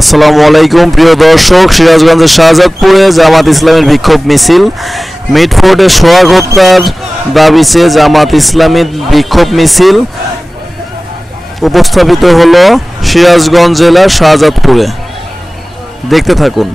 আসসালামু আলাইকুম প্রিয় দর্শক, সিরাজগঞ্জের শাহজাদপুরে জামাত ইসলামের বিক্ষোভ মিছিল। মিটফোর্ডে সোহাগ হত্যার দাবিতে জামাত ইসলামের বিক্ষোভ মিছিল উপস্থাপিত হলো সিরাজগঞ্জ জেলার শাহজাদপুরে। দেখতে থাকুন।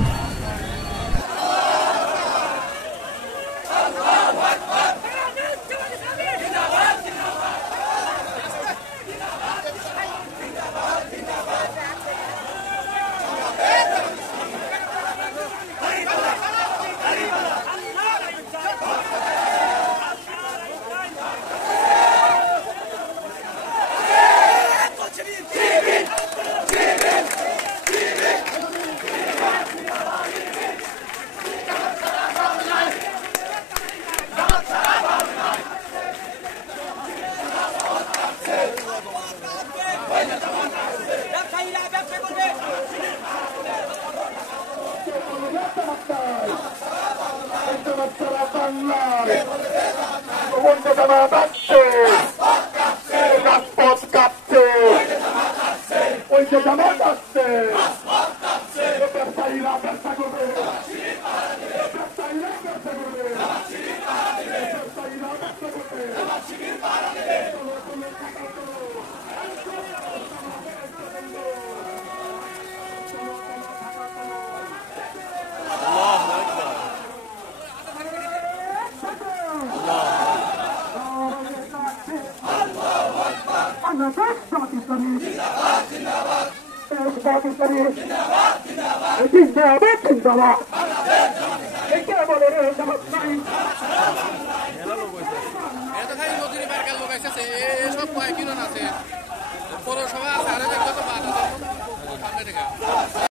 পৌরসভা আছে